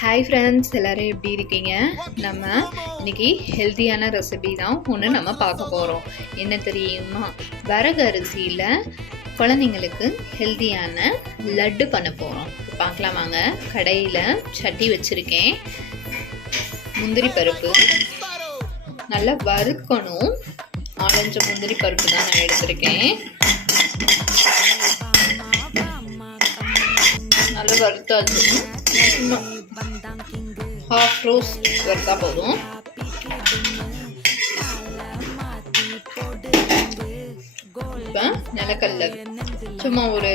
Hi friends எல்லோரும் எப்படி இருக்கீங்க? நம்ம இன்னைக்கு ஹெல்த்தியான ரெசிபி தான் ஒன்று நம்ம பார்க்க போகிறோம் என்ன தெரியுமா? வரகு அரிசியில் குழந்தைங்களுக்கு ஹெல்த்தியான லட்டு பண்ண போகிறோம் பார்க்கலாம் வாங்க. கடையில் சட்டி வச்சுருக்கேன். முந்திரி பருப்பு. நல்லா வறுக்கணும். நாலஞ்சு முந்திரி பருப்பு தான் நான் எடுத்திருக்கேன். நல்லா வறுத்தாச்சு. சும்மா ஹாஃப் ரோஸ்ட் வறுத்தா போதும் இப்போ நிலக்கல்ல சும்மா ஒரு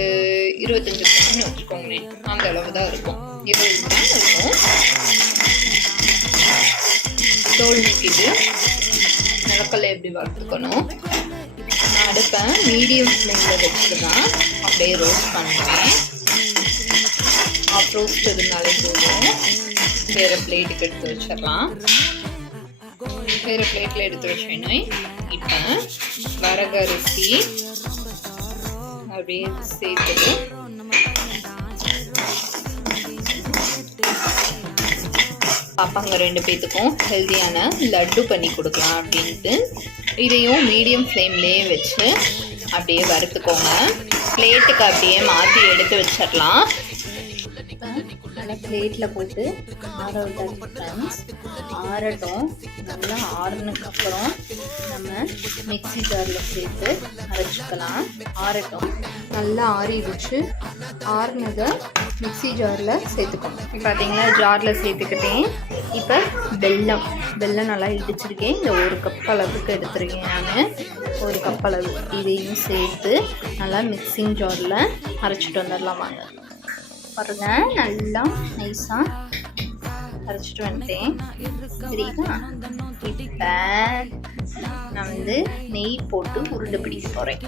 இருபத்தஞ்சு கிராம்னு வச்சுக்கோங்களேன். அந்த அளவு தான் இருக்கும். இருபது கிராம் இருக்கும். தோல் நீக்கிட்டு நிலக்கல்ல எப்படி வறுத்துக்கணும்? நான் அடுப்பை மீடியம் ஃப்ளேமில் வச்சுட்டு தான் அப்படியே ரோஸ்ட் பண்ணுவேன். ரோஸ்ட் இருந்தாலே போதும். வேறு பிளேட்டுக்கு எடுத்து வச்சிடலாம். வேறு பிளேட்டில் எடுத்து வச்சேன்னா இப்போ வரகரிசி அப்படியே சேர்த்துட்டு பாப்பாங்க ரெண்டு பேத்துக்கும் ஹெல்த்தியான லட்டு பண்ணி கொடுக்கலாம் அப்படின்ட்டு. இதையும் மீடியம் ஃப்ளேம்லேயே வச்சு அப்படியே வறுத்துக்கோங்க. பிளேட்டுக்கு அப்படியே மாற்றி எடுத்து வச்சிடலாம். நல்லா பிளேட்டில் போட்டு ஆற விட்டாச்சு ஃப்ரெண்ட்ஸ் ஆறட்டும். நல்லா ஆறுனதுக்கப்புறம் நம்ம மிக்ஸி ஜாரில் சேர்த்து அரைச்சிக்கலாம். ஆறட்டும். நல்லா ஆறிடுச்சு. ஆறுனதை மிக்ஸி ஜாரில் சேர்த்துக்கணும் இப்போ பார்த்தீங்களா ஜாரில் சேர்த்துக்கிட்டேன். இப்போ வெல்லம். வெல்லம் நல்லா இடிச்சிருக்கேன். இந்த ஒரு கப் அளவுக்கு எடுத்திருக்கேன் நான். ஒரு கப் அளவு. இதையும் சேர்த்து நல்லா மிக்சிங் ஜாரில் அரைச்சிட்டு வந்துடலாம் வாங்க. பாருங்கள் நல்லா நைஸாக அரைச்சிட்டு வந்துட்டேன். சரிங்களா? இப்போ நான் வந்து நெய் போட்டு உருண்டை பிடிக்க போகிறேன்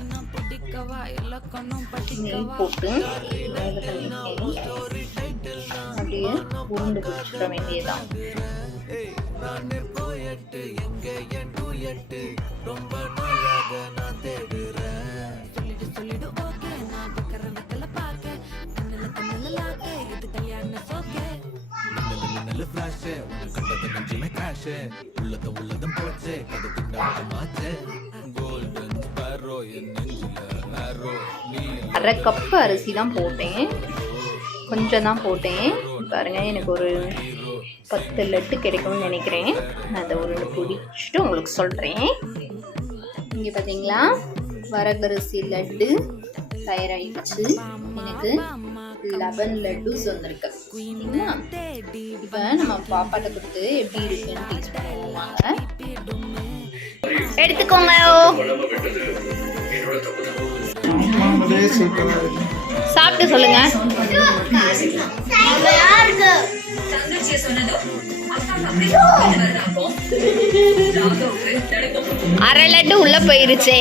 நெய் போட்டு இது பண்ணிட்டேன் அப்படியே உருண்டை பிடிச்சிட வேண்டியதான் தேடுறேன் போச்சு? உள்ளத உள்ளதும் போச்சே. கதை திண்டாட்டமாச்சே கோல்டன் ஸ்பேரோ என் நெஞ்சில ஆரோ நீ அரை கப்பு அரிசி தான் போட்டேன். கொஞ்சம் தான் போட்டேன். பாருங்க எனக்கு ஒரு பத்து லட்டு கிடைக்கும்னு நினைக்கிறேன். நான் அதை ஒரு பிடிச்சிட்டு உங்களுக்கு சொல்கிறேன் இங்கே பார்த்தீங்களா வரகரிசி லட்டு தயாராகிடுச்சு. எனக்கு லெவன் லட்டுஸ் வந்திருக்கு. சரிங்களா? இப்போ நம்ம பாப்பாட்ட கொடுத்து எப்படி இருக்குன்னு டேஸ்ட் பண்ணுவோம். எடுத்துக்கோங்க. சாப்பிட்டு சொல்லுங்க. அரை லட்டு உள்ள போயிருச்சே.